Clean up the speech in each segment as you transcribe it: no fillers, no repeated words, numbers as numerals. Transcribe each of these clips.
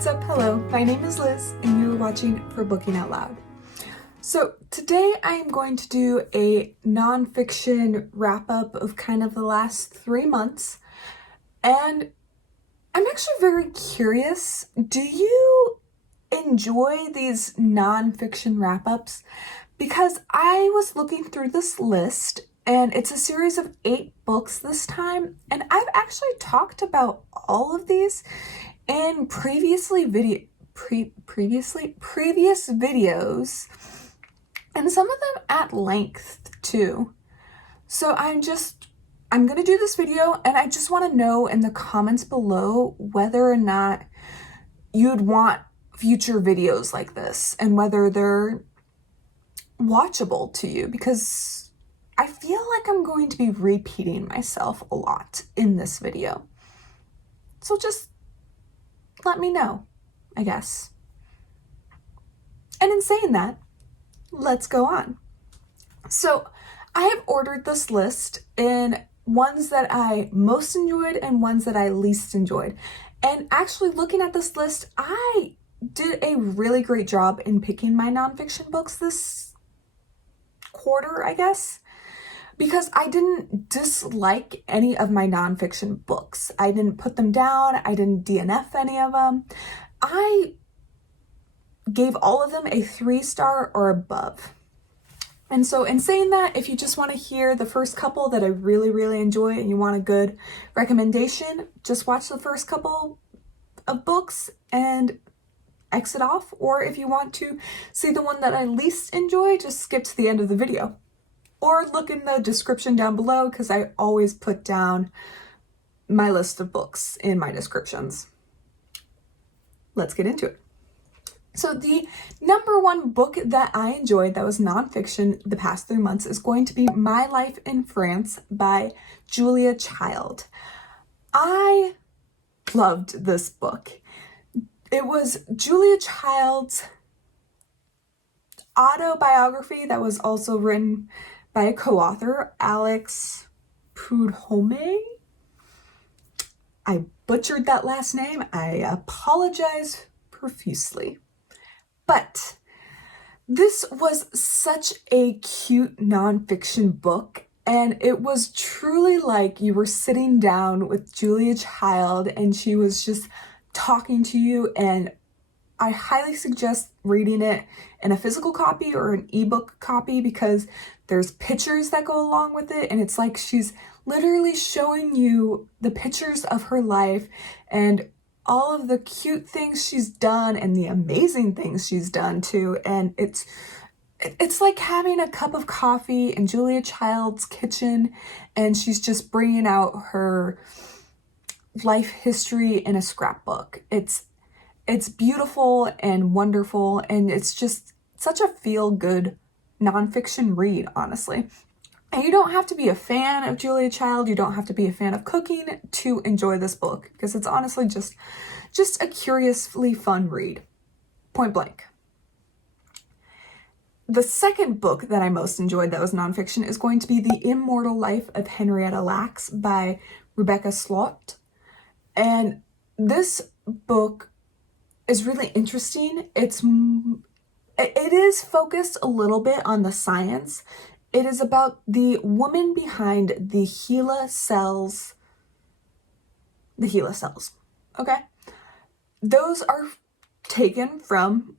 what's up? Hello, my name is Liz and you're watching For Booking Out Loud. So today I am going to do a nonfiction wrap-up of kind of the last 3 months, and I'm actually very curious, do you enjoy these nonfiction wrap-ups? Because I was looking through this list and it's a series of 8 books this time, and I've actually talked about all of these in previous videos, and some of them at length too. So I'm gonna do this video, and I just want to know in the comments below whether or not you'd want future videos like this and whether they're watchable to you, because I feel like I'm going to be repeating myself a lot in this video. So just let me know, I guess. And in saying that, let's go on. So I have ordered this list in ones that I most enjoyed and ones that I least enjoyed. And actually looking at this list, I did a really great job in picking my nonfiction books this quarter, I guess, because I didn't dislike any of my nonfiction books. I didn't put them down. I didn't DNF any of them. I gave all of them a 3-star or above. And so in saying that, if you just want to hear the first couple that I really, really enjoy and you want a good recommendation, just watch the first couple of books and exit off. Or if you want to see the one that I least enjoy, just skip to the end of the video. Or look in the description down below, because I always put down my list of books in my descriptions. Let's get into it. So the number 1 book that I enjoyed that was nonfiction the past 3 months is going to be My Life in France by Julia Child. I loved this book. It was Julia Child's autobiography that was also written by a co-author, Alex Prud'Homme. I butchered that last name. I apologize profusely. But this was such a cute nonfiction book, and it was truly like you were sitting down with Julia Child and she was just talking to you, and I highly suggest reading it in a physical copy or an ebook copy, because there's pictures that go along with it, and it's like she's literally showing you the pictures of her life and all of the cute things she's done and the amazing things she's done too. And it's like having a cup of coffee in Julia Child's kitchen, and she's just bringing out her life history in a scrapbook. It's beautiful and wonderful, and it's just such a feel-good nonfiction read, honestly. And you don't have to be a fan of Julia Child, you don't have to be a fan of cooking to enjoy this book, because it's honestly just a curiously fun read. Point blank. The second book that I most enjoyed that was nonfiction is going to be The Immortal Life of Henrietta by Rebecca Skloot. And this book is really interesting. It is focused a little bit on the science. It is about the woman behind the HeLa cells. The HeLa cells, okay? Those are taken from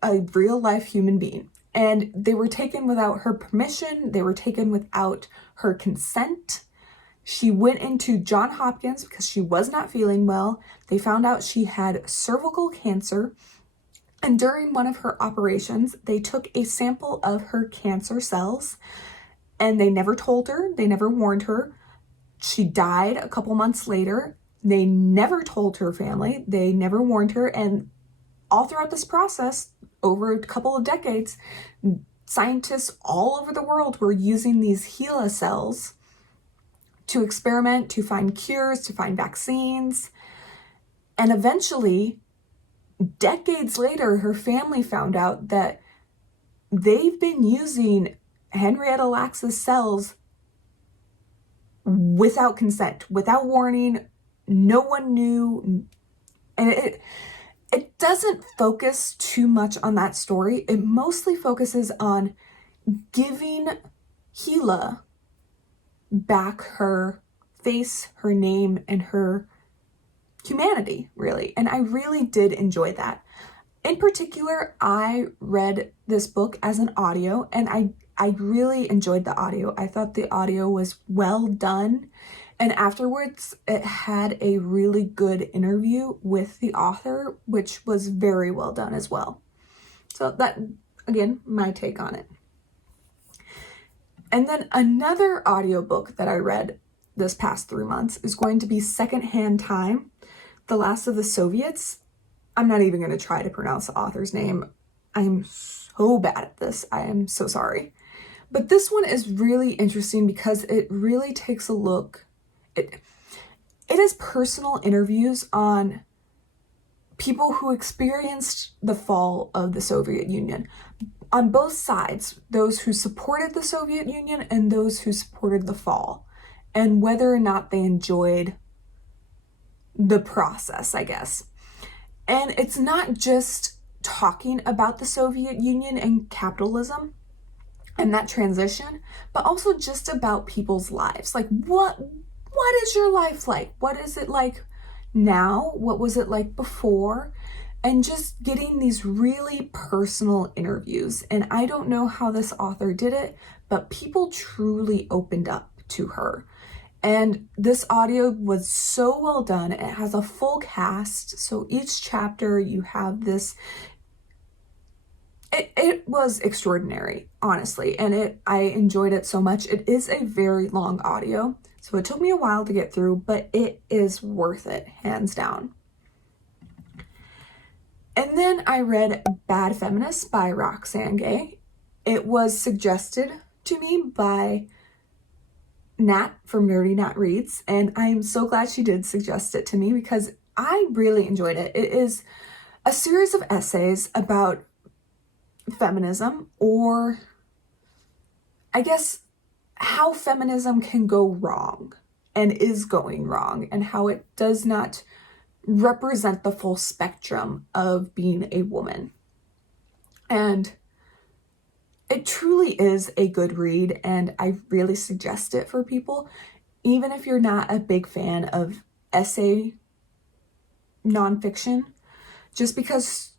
a real life human being, and they were taken without her permission. They were taken without her consent. She went into Johns Hopkins because she was not feeling well. They found out she had cervical cancer. And during one of her operations, they took a sample of her cancer cells, and they never told her, they never warned her. She died a couple months later. They never told her family, they never warned her, and all throughout this process, over a couple of decades, scientists all over the world were using these HeLa cells to experiment, to find cures, to find vaccines, and eventually, decades later, her family found out that they've been using Henrietta Lacks's cells without consent, without warning. No one knew. And it doesn't focus too much on that story. It mostly focuses on giving Gila back her face, her name, and her humanity, really. And I really did enjoy that. In particular, I read this book as an audio, and I really enjoyed the audio. I thought the audio was well done. And afterwards, it had a really good interview with the author, which was very well done as well. So that, again, my take on it. And then another audiobook that I read this past 3 months is going to be Secondhand Time, The Last of the Soviets. I'm not even going to try to pronounce the author's name. I am so bad at this. I am so sorry. But this one is really interesting because it really takes a look. It is personal interviews on people who experienced the fall of the Soviet Union. On both sides, those who supported the Soviet Union and those who supported the fall, and whether or not they enjoyed the process, I guess. And it's not just talking about the Soviet Union and capitalism and that transition, but also just about people's lives. Like, what is your life like? What is it like now? What was it like before? And just getting these really personal interviews. And I don't know how this author did it, but people truly opened up to her. And this audio was so well done. It has a full cast. So each chapter you have this. It was extraordinary, honestly. And I enjoyed it so much. It is a very long audio. So it took me a while to get through, but it is worth it, hands down. And then I read Bad Feminist by Roxane Gay. It was suggested to me by Nat from Nerdy Nat Reads, and I am so glad she did suggest it to me because I really enjoyed it. It is a series of essays about feminism, or I guess how feminism can go wrong and is going wrong, and how it does not represent the full spectrum of being a woman. And it truly is a good read, and I really suggest it for people, even if you're not a big fan of essay nonfiction, just because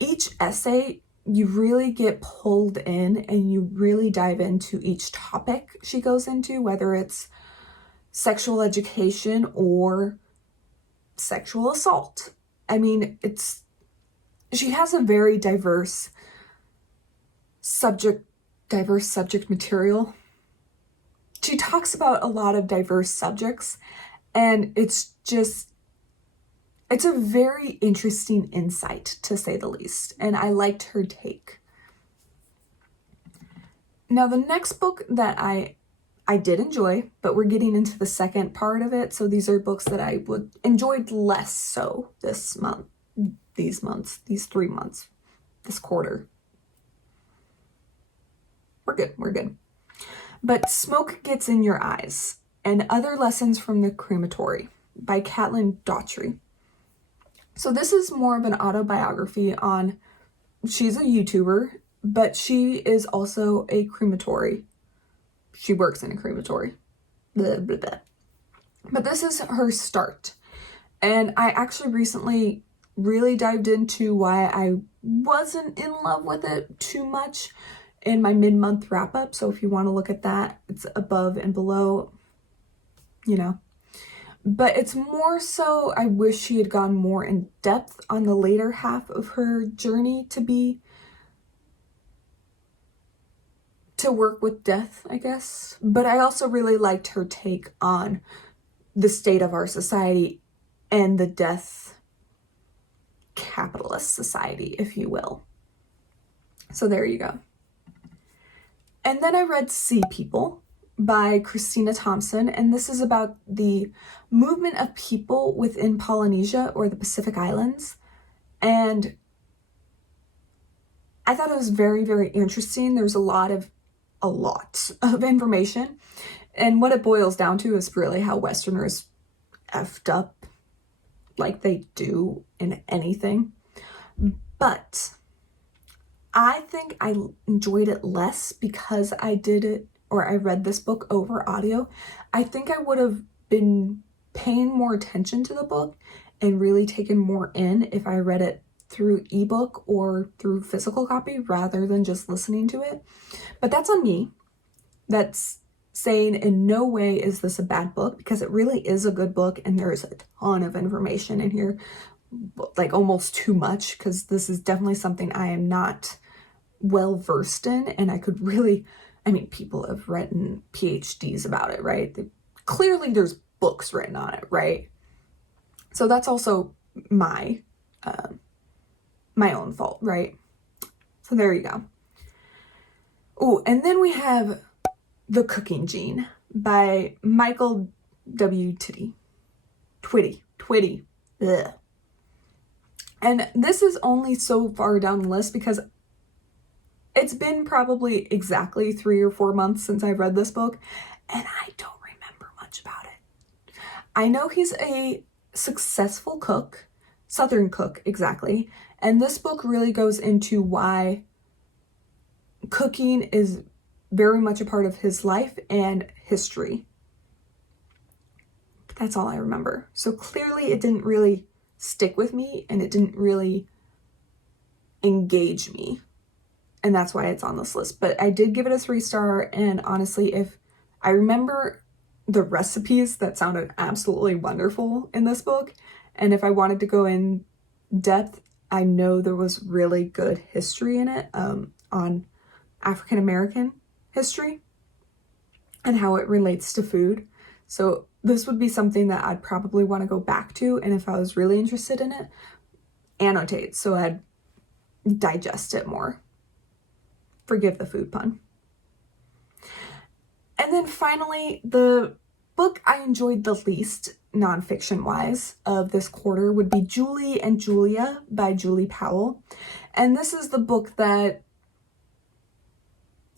each essay you really get pulled in and you really dive into each topic she goes into, whether it's sexual education or sexual assault. I mean, she has a very diverse subject material. She talks about a lot of diverse subjects, and it's a very interesting insight, to say the least, and I liked her take. Now, the next book that I did enjoy, but we're getting into the second part of it, so these are books that I enjoyed less so this quarter. We're good. But Smoke Gets in Your Eyes, and Other Lessons from the Crematory by Doughty. So this is more of an autobiography on, she's a YouTuber, but she is also a crematory. She works in a crematory. Blah, blah, blah. But this is her start. And I actually recently really dived into why I wasn't in love with it too much in my mid-month wrap-up. So if you want to look at that, it's above and below, But it's more so, I wish she had gone more in depth on the later half of her journey to work with death, I guess. But I also really liked her take on the state of our society and the death capitalist society, if you will. So there you go. And then I read Sea People by Christina Thompson, and this is about the movement of people within Polynesia, or the Pacific Islands. And I thought it was very, very interesting. There's a lot of information, and what it boils down to is really how Westerners effed up like they do in anything. But I think I enjoyed it less because I did it, or I read this book over audio. I think I would have been paying more attention to the book and really taken more in if I read it through ebook or through physical copy rather than just listening to it. But that's on me. That's saying in no way is this a bad book, because it really is a good book and there is a ton of information in here, like almost too much, because this is definitely something I am not well versed in, and I could really, I mean, people have written PhDs about it, right? Clearly there's books written on it, right? So that's also my own fault, right? So there you go. Oh, and then we have The Cooking Gene by Michael W. Twitty. Ugh. And this is only so far down the list because it's been probably exactly 3 or 4 months since I read this book, and I don't remember much about it. I know he's a successful cook, Southern cook, exactly, and this book really goes into why cooking is very much a part of his life and history. But that's all I remember. So clearly it didn't really stick with me and it didn't really engage me. And that's why it's on this list. But I did give it a 3-star, and honestly, if I remember the recipes that sounded absolutely wonderful in this book, and if I wanted to go in depth, I know there was really good history in it on African American history and how it relates to food. So this would be something that I'd probably want to go back to, and if I was really interested in it, annotate so I'd digest it more. Forgive the food pun. And then finally, the book I enjoyed the least nonfiction wise of this quarter would be Julie and Julia by Julie Powell. And this is the book that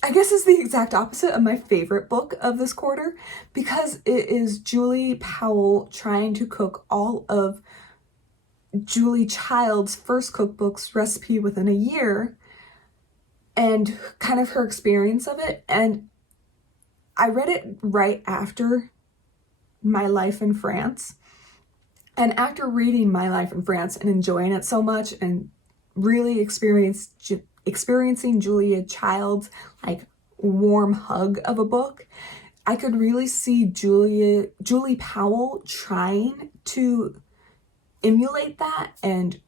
I guess is the exact opposite of my favorite book of this quarter, because it is Julie Powell trying to cook all of Julie Child's first cookbook's recipe within a year, and kind of her experience of it. And I read it right after My Life in France. And after reading My Life in France and enjoying it so much and really experiencing Julia Child's like warm hug of a book, I could really see Julie Powell trying to emulate that, and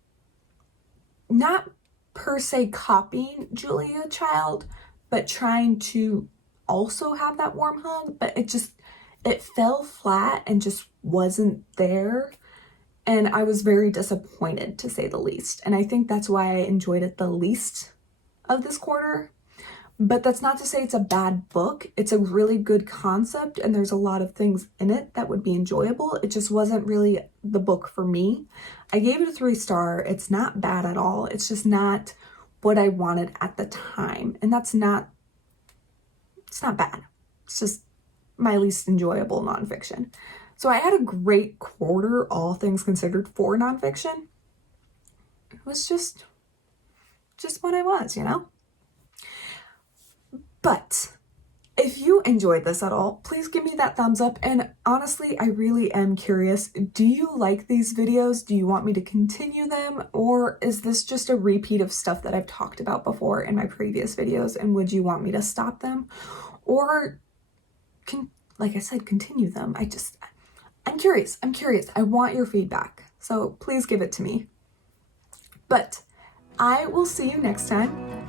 not per se copying Julia Child, but trying to also have that warm hug, but it fell flat and just wasn't there. And I was very disappointed, to say the least. And I think that's why I enjoyed it the least of this quarter. But that's not to say it's a bad book. It's a really good concept, and there's a lot of things in it that would be enjoyable. It just wasn't really the book for me. I gave it a 3-star. It's not bad at all. It's just not what I wanted at the time. And it's not bad. It's just my least enjoyable nonfiction. So I had a great quarter, all things considered, for nonfiction. It was just what I was, you know? But if you enjoyed this at all, please give me that thumbs up. And honestly, I really am curious. Do you like these videos? Do you want me to continue them? Or is this just a repeat of stuff that I've talked about before in my previous videos? And would you want me to stop them? Or, like I said, continue them? I'm curious. I want your feedback. So please give it to me. But I will see you next time.